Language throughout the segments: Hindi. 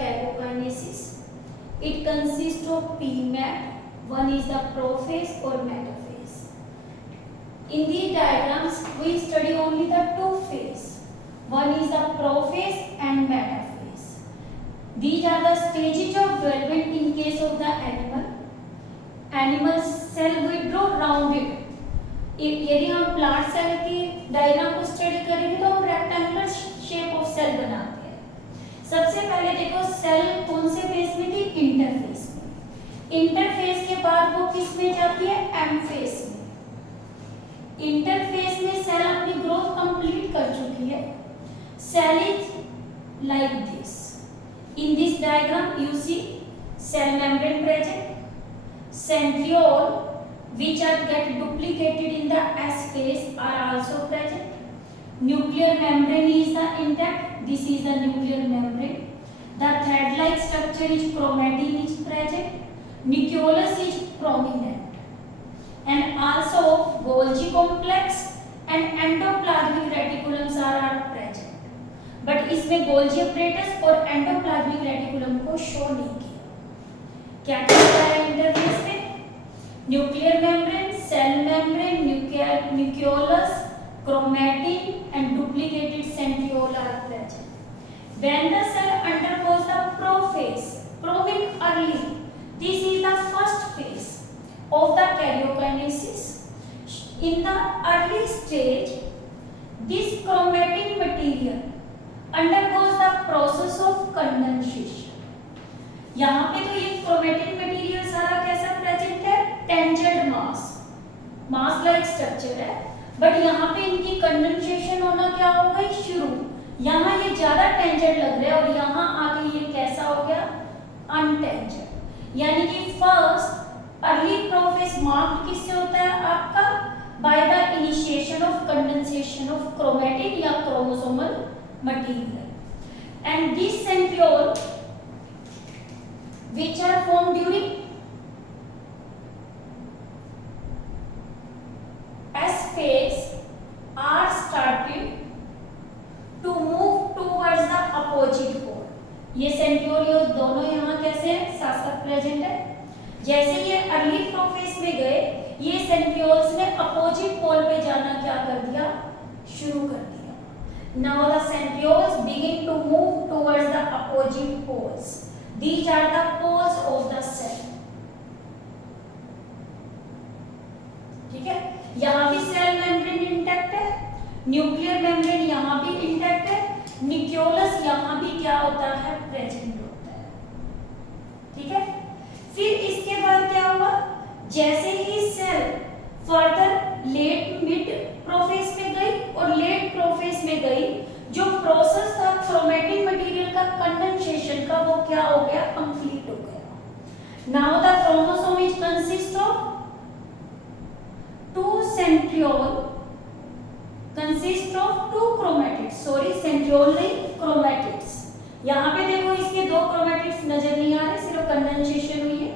karyokinesis. It consists of PMAT. One is the prophase or metaphase. In these diagrams, we study only the two phases. One is the prophase and metaphase. These are the stages of development in case of the animal. Animal cell withdraw rounded. यदि हम प्लांट सेल की डायग्राम को स्टडी करेंगे तो हम रेक्टेंगुलर शेप ऑफ सेल बनाते हैं। सबसे पहले देखो सेल कौन से फेज में थी? इंटरफेज में। इंटरफेज के बाद वो किस में जाती है? एम फेज में। इंटरफेज में सेल अपनी ग्रोथ कंप्लीट कर चुकी है। Cell is like this. In this diagram you see cell membrane present, centriole which are get duplicated in the S phase are also present. Nuclear membrane is the intact. This is the nuclear membrane. The thread-like structure is chromatin is present. Nucleus is prominent, and also Golgi complex and endoplasmic reticulums are present. But इसमें Golgi apparatus और endoplasmic reticulum को show नहीं किया। क्या क्या है इंटरफेस में? Nuclear membrane, cell membrane, nucleolus, chromatin and duplicated centriole are present. When the cell undergoes the prophase, proving early, this is the first phase of the karyokinesis. In the early stage, this chromatin material undergoes the process of condensation. यहाँ पे तो ये क्रोमेटिन मटेरियल सारा कैसा प्रेजेंट है? टेंजेंट मास लाइक स्ट्रक्चर है, बट यहाँ पे इनकी कंडेंसेशन होना क्या हो गई? शुरू। यहाँ ये ज्यादा टेंजेंट लग रहा है और यहाँ आके ये कैसा हो गया? अनटेंजेंट। यानी कि फर्स्ट अर्ली प्रोफेज मार्क्ड किससे होता है आपका? By the initiation of condensation of chromatin या chromosomal material. And this centriole which are formed during S phase are started to move towards the opposite pole. ये सेंट्रियोल दोनों यहाँ कैसे हैं? साथ साथ प्रेजेंट है। जैसे ये अर्ली प्रोफेज में गए, ये सेंट्रियोल्स ने अपोजिट पोल पे जाना क्या कर दिया? शुरू कर दिया। Now the centrioles begin to move towards the opposite poles. These are the poles of the cell. ठीक है, यहाँ भी सेल मेम्ब्रेन इंटैक्ट है, न्यूक्लियर मेम्ब्रेन यहाँ भी इंटैक्ट है, न्यूक्लियोलस यहाँ भी क्या होता है? प्रेजेंट होता है। ठीक है, फिर इसके बाद क्या हुआ? जैसे ही cell further late mid prophase में गई और लेट प्रोफेज में गई, जो प्रोसेस था क्रोमेटिन मटेरियल का कंडेंसेशन का, वो क्या हो गया? कंप्लीट हो गया। Now the chromosome is consist of two centriole, consist of two chromatids. Sorry, centriole नहीं, क्रोमेटिड्स। यहाँ पे देखो इसके दो क्रोमेटिड्स नजर नहीं आ रहे, सिर्फ कंडेंसेशन हुई है।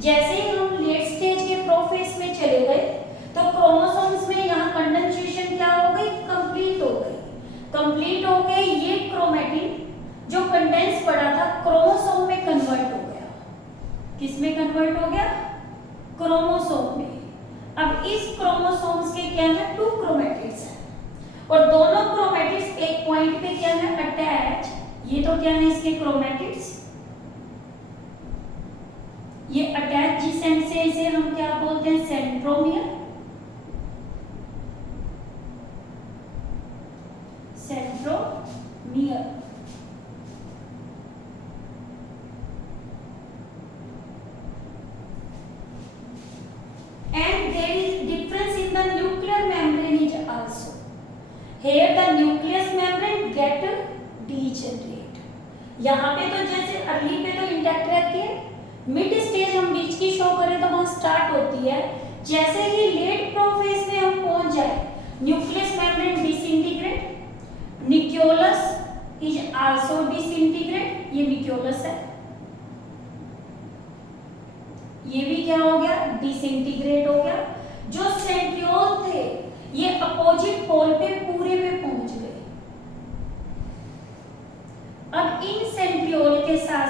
जैसे ही हम लेट स्टेज के प्रोफेज में चले गए तो क्रोमोसोम्स में यहाँ कंडेंसेशन क्या हो गई? कंप्लीट हो गई। कंप्लीट हो गए, ये क्रोमेटिन जो कंडेंस पड़ा था क्रोमोसोम में कन्वर्ट हो गया। किस में कन्वर्ट हो गया? क्रोमोसोम में। अब इस क्रोमोसोम्स के क्या है? टू क्रोमेटिड्स हैं और दोनों क्रोमेटिड्स एक पॉइंट पे क्या है? अटैच। ये तो क्या है? इसके क्रोमेटिड्स ये अटैच, जिस एंड से इसे हम क्या बोलते हैं? Centromere. Centromere. And there is difference in the nuclear membrane is also. Here the nucleus membrane get degenerate. यहाँ पे तो जैसे अर्ली पे तो इंटैक्ट रहती है, मिड स्टेज हम बीच की शो करें तो वहाँ स्टार्ट होती है। जैसे ही लेट प्रोफेज में हम पहुंच जाए, nucleus membrane disintegrate, nucleolus is also disintegrate. ये न्यूक्लियोलस है, ये भी क्या हो गया? डिसइंटीग्रेट हो गया। जो सेंट्रियोल थे ये अपोजिट पोल पे पूरे में पहुंच गए। अब इन सेंट्रियोल के साथ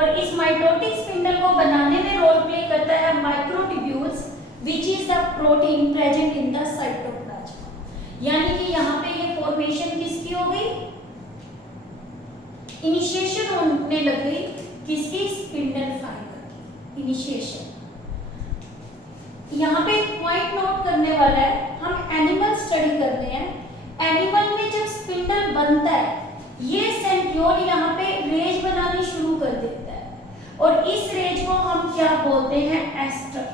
और इस माइटोटिक स्पिंडल को बनाने में रोल प्ले करता है microtubules which is the protein present in the cytoplasm. यानी कि यहाँ पे ये फॉर्मेशन किसकी हो गई, इनिशिएशन होने लग गई किसकी, स्पिंडल फाइबर की इनिशिएशन। यहाँ पे एक पॉइंट नोट करने वाला है, हम एनिमल स्टडी कर रहे हैं। एनिमल में जब स्पिंडल बनता है ये सेंट्रियोल यहाँ पे रेज बनानी शुरू कर देता है और इस रेज को हम क्या बोलते हैं, एस्टर।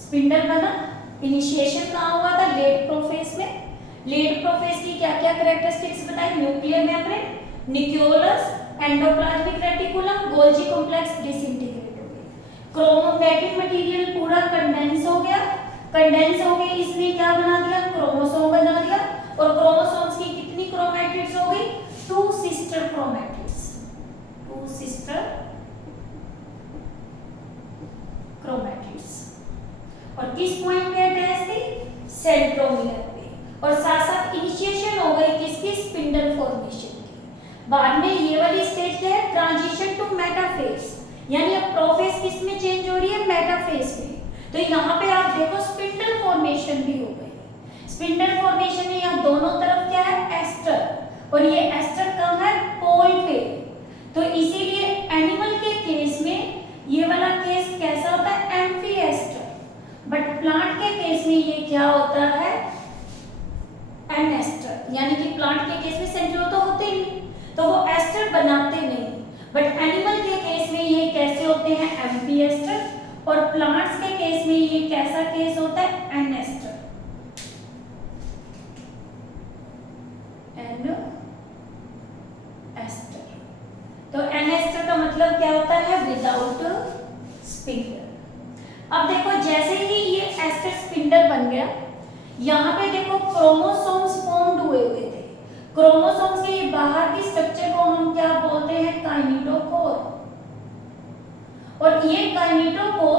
स्पिंडल बना, इनिशिएशन कहाँ हुआ था, लेट प्रोफेज में। लेट प्रोफेज की क्या क्या कैरेक्टरिस्टिक्स बताई, nuclear membrane, nucleolus, endoplasmic reticulum, Golgi complex disintegrate हो गए। क्रोमैटिन मटेरियल पूरा कंडेंस हो गया, कंडेंस हो गई, इसने क्या बना दिया, क्रोमोसोम बना दिया। और क्रोमोसोम्स की कितनी क्रोमैटिड्स हो गई, 2 सिस्टर क्रोमैटिड्स, 2 सिस्टर क्रोमैटिड्स। और किस पॉइंट पे अटैच थी, सेंट्रोमियर पे। और साथ साथ इनिशिएशन हो गई किसकी, स्पिंडल फॉर्मेशन की। बाद में ये वाली स्टेज क्या है, ट्रांजिशन टू मेटाफेज, यानी अब प्रोफेज किस में चेंज हो रही है, मेटाफेज में। तो यहाँ पे आप देखो स्पिंडल फॉर्मेशन भी हो गई। स्पिंडल फॉर्मेशन में यहाँ दोनों तरफ क्या है, एस्टर, और ये एस्टर कहाँ है, पोल पे। तो इसीलिए एनिमल के केस में ये वाला केस कैसा होता है, एम्फी एस्टर। बट प्लांट के केस में ये क्या होता है, एनेस्टर। यानी कि प्लांट के केस में सेंट्रियोल तो होते ही नहीं, तो वो एस्टर बनाते नहीं। बट एनिमल के केस में ये कैसे होते हैं, एम्फी एस्टर। और प्लांट्स के केस में ये कैसा केस होता है, एनेस्टर। एस्टर। तो एनेस्टर का मतलब क्या होता है, विदाउट स्पिंडल। अब देखो जैसे ही ये एस्टर स्पिंडल बन गया, यहाँ पे देखो क्रोमोसोम्स फॉर्म्ड हुए थे। क्रोमोसोम्स के ये बाहर की स्ट्रक्चर को हम क्या बोलते हैं, काइनेटोकोर। और ये काइनेटोकोर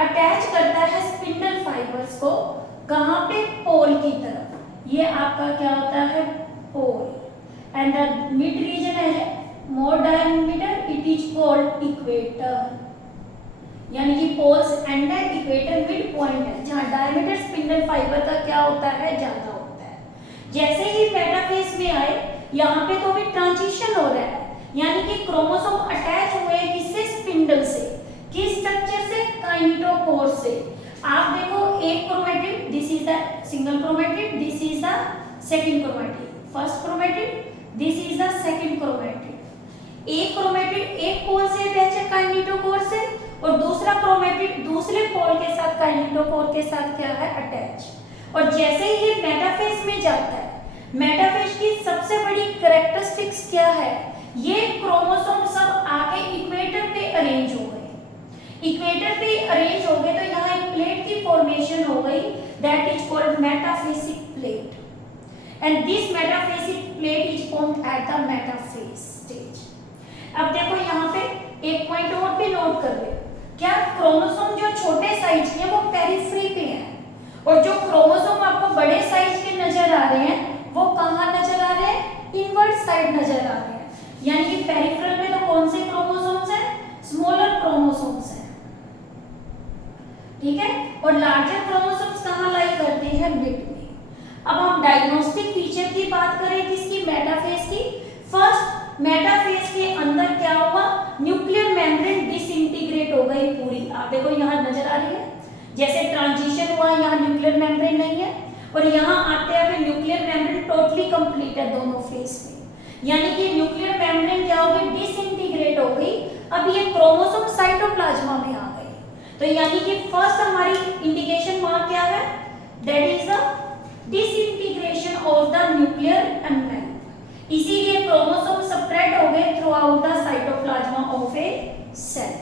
अटैच करता है स्पिंडल फाइबर्स को, कहाँ पे, पोल की तरफ। ये आपका क्या होता है, pole. And the mid region है more diameter, it is called equator. यानी कि poles and equator mid point है, जहाँ डायमीटर स्पिंडल फाइबर का क्या होता है, ज्यादा होता है। जैसे ही मेटाफेज में आए, यहाँ पे तो भी ट्रांजिशन हो रहा है, यानी कि क्रोमोसोम अटैच हुए किससे, स्पिंडल से। किस स्ट्रक्चर से, काइनेटोकोर से। आप देखो एक chromatid, this is the single chromatid, this is the second chromatid, first chromatid, this is the second chromatid. एक क्रोमैटिड एक पोल से अटैच है काइनेटोकोर से, और दूसरा क्रोमैटिड दूसरे पोल के साथ, काइनेटोकोर के साथ क्या है, अटैच। और जैसे ही ये मेटाफेज में जाता है, मेटाफेज की सबसे बड़ी कैरेक्टरिस्टिक्स क्या है, ये क्रोमोसोम सब आके इक्वेटर पे अरेंज हो गए। इक्वेटर पे अरेंज हो गए तो यहाँ एक प्लेट की फॉर्मेशन हो गई, that is called metaphasic plate. And this metaphasic plate is formed at the metaphase stage. अब देखो यहाँ पे एक पॉइंट और भी नोट कर ले, क्या क्रोमोसोम जो छोटे साइज के हैं वो पेरिफेरी पे हैं, और जो क्रोमोसोम आपको बड़े साइज के नजर आ रहे हैं वो कहाँ नजर आ रहे हैं, इनवर्ट साइड नजर आ रहे हैं। यानी कि पेरिफेरल में तो कौन से क्रोमोसोम्स हैं, स्मॉलर क्रोमोसोम्स हैं, ठीक है। और लार्जर क्रोमोसोम्स कहाँ लाई करते हैं, मिड में। अब हम डायग्नोस्टिक फीचर की बात करें किसकी, मेटाफेज की। फर्स्ट, मेटाफेज के अंदर क्या हुआ, न्यूक्लियर मेम्ब्रेन डिसइंटीग्रेट हो गई पूरी। आप देखो यहाँ नजर आ रही है, जैसे ट्रांजिशन हुआ, यहाँ न्यूक्लियर मेम्ब्रेन नहीं है, और यहाँ आते आते न्यूक्लियर मेम्ब्रेन टोटली कंप्लीट है दोनों फेज में। यानी कि न्यूक्लियर मेम्ब्रेन क्या हो गई, डिसइंटीग्रेट हो गई। अब ये क्रोमोसोम साइटोप्लाज्मा में आ गए। तो यानी कि फर्स्ट हमारी इंडिकेशन वहां क्या है, that is the disintegration of the nuclear membrane. इसीलिए क्रोमोसोम स्प्रेड हो गए throughout the cytoplasm of a cell.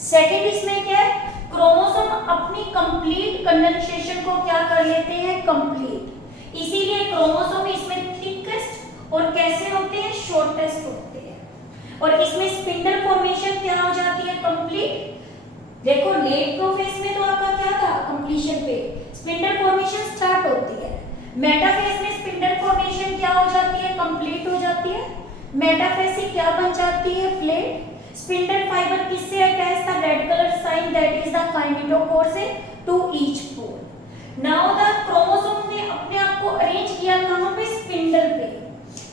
Second इसमें क्या है, क्रोमोसोम अपनी कंप्लीट कंडेंसेशन को क्या कर लेते हैं, कंप्लीट। इसीलिए क्रोमोसोम इसमें थिकेस्ट और कैसे होते हैं, शॉर्टेस्ट होते हैं। और इसमें स्पिंडल फॉर्मेशन क्या हो जाती है, कंप्लीट। देखो लेट प्रोफेज में तो आपका क्या था, कंप्लीशन पे स्पिंडल फॉर्मेशन स्टार्ट होती है। मेटाफेज में स्पिंडल फॉर्मेशन क्या हो जाती है, कंप्लीट हो जाती है। मेटाफेज से क्या बन जाती है, प्लेट। स्पिंडल फाइबर किससे अटैच था? Red colour sign, that is the kinetochore से to each pole. Now the chromosome ने अपने आप को अरेंज किया कहां पे? स्पिंडल पे।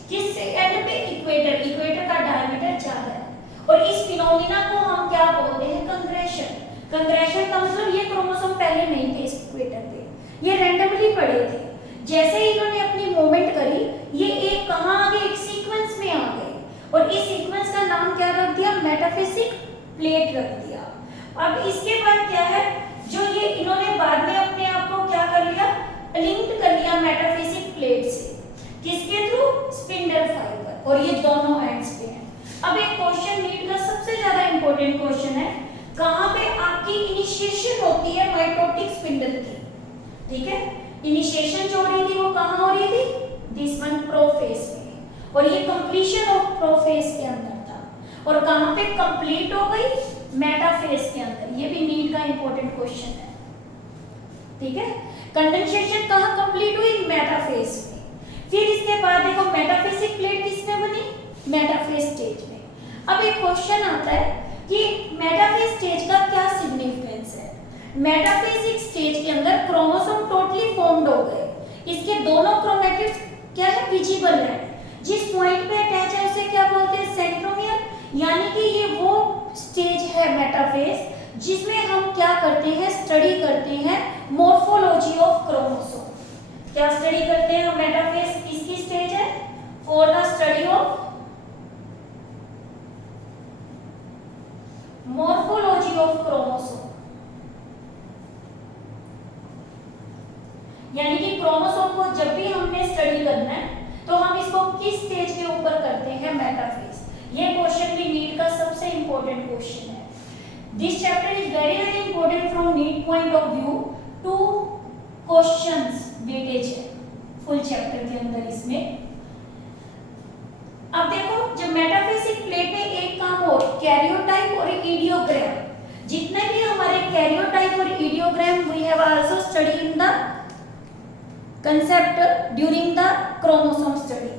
किस एंड पे? इक्वेटर। इक्वेटर का डायमीटर ज्यादा है और इस फिनोमिना को हम क्या बोलते हैं? कंग्रेशन। कंग्रेशन का मतलब ये क्रोमोसोम पहले नहीं थे इक्वेटर पे, ये रैंडमली पड़े थे। जैसे ही इन्होंने अपनी मूवमेंट करी, ये एक कहां आ गए? एक सीक्वेंस में आ गए और इस सीक्वेंस का नाम क्या रख दिया? मेटाफिजिक प्लेट रख दिया। अब इसके बाद क्या है, जो ये इन्होंने बाद में अपने आप को क्या कर लिया? लिंक्ड कर लिया मेटाफिजिक प्लेट से। किसके थ्रू? Spindle fibre. और ये दोनों एंड्स पे हैं। अब एक क्वेश्चन नीट का सबसे ज्यादा इंपॉर्टेंट क्वेश्चन है, कहां पे आपकी इनिशिएशन होती है माइटोटिक स्पिंडल की? ठीक है, इनिशिएशन जो हो रही थी वो कहां हो रही थी? दिस वन, प्रोफेज में। और ये कंप्लीशन ऑफ प्रोफेज के अंदर था। और कहां पे कंप्लीट हो गई? मेटाफेज के अंदर। ये भी नीट का इंपॉर्टेंट क्वेश्चन है। ठीक है, कंडेंसेशन कहां कंप्लीट हुई? मेटाफेज में। फिर इसके बाद देखो मेटाफिजिक प्लेट किसमें बनी? मेटाफेज स्टेज में। अब एक क्वेश्चन आता है कि मेटाफेज स्टेज का क्या सिग्निफिकेंस है? मेटाफेजिक स्टेज के अंदर क्रोमोसोम टोटली फॉर्म्ड हो गए, इसके दोनों क्रोमैटिड्स क्या है? विजिबल है। जिस पॉइंट पे अटैच है उसे क्या बोलते हैं? सेंट्रोमियर। यानी कि ये वो स्टेज है मेटाफेज जिसमें हम क्या करते हैं? स्टडी करते हैं मॉर्फोलॉजी ऑफ क्रोमोसोम। क्या स्टडी करते हैं हम? मेटाफेज किसकी स्टेज है? For the study of morphology of chromosome. यानी कि क्रोमोसोम को जब भी हमने स्टडी करना है तो हम इसको किस स्टेज के ऊपर करते हैं? मेटाफेज। ये क्वेश्चन भी नीट का सबसे इंपॉर्टेंट क्वेश्चन है। This chapter is very very important from NEET point of view. 2 questions weightage है फुल चैप्टर के अंदर इसमें। अब देखो, जब मेटाफिजिक प्लेट में एक काम और कैरियोटाइप और इडियोग्राम, जितने भी हमारे कैरियोटाइप और idiogram we have also study in the concept during the chromosome study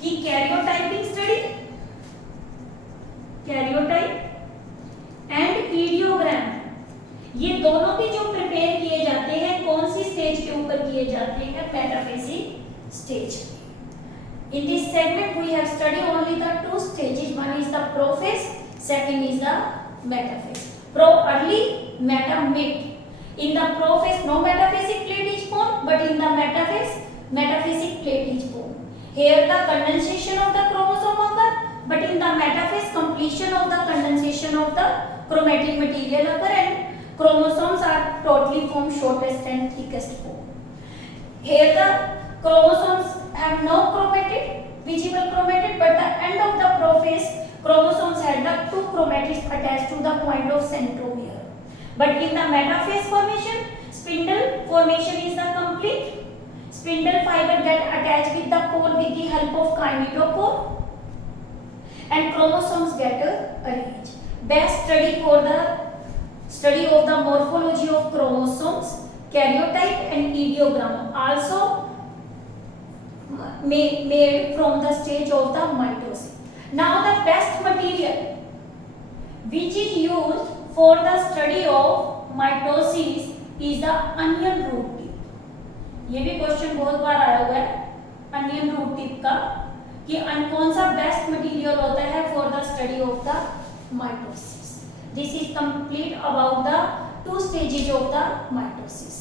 कि karyotyping study, karyotype and ideogram, ये दोनों भी जो प्रिपेयर किए जाते हैं कौन सी स्टेज के ऊपर किए जाते हैं? Metaphysic stage. In this segment we have studied only the 2 stages. One is the prophase, second is the metaphase. Pro early, meta mid. In the prophase no metaphysic plate is formed, but in the metaphase metaphysic plate is formed. Here the condensation of the chromosome occur, but in the metaphase completion of the condensation of the chromatic material occur and chromosomes are totally formed shortest and thickest form. Here the chromosomes have no chromatid, visible chromatid, but the end of the prophase chromosomes had the 2 chromatids attached to the point of centromere. But in the metaphase formation, spindle formation is the complete. Spindle fiber get attached with the pole with the help of kinetochore, and chromosomes get arranged. Best study for the study of the morphology of chromosomes, karyotype and ideogram also made from the stage of the mitosis. Now the best material which is used for the study of mitosis is the onion root tip। ये भी क्वेश्चन बहुत बार आया हुआ है अनियन रूट टिप का कि कौन सा बेस्ट मटेरियल होता है for the study of the mitosis. This is complete about the 2 stages of the mitosis।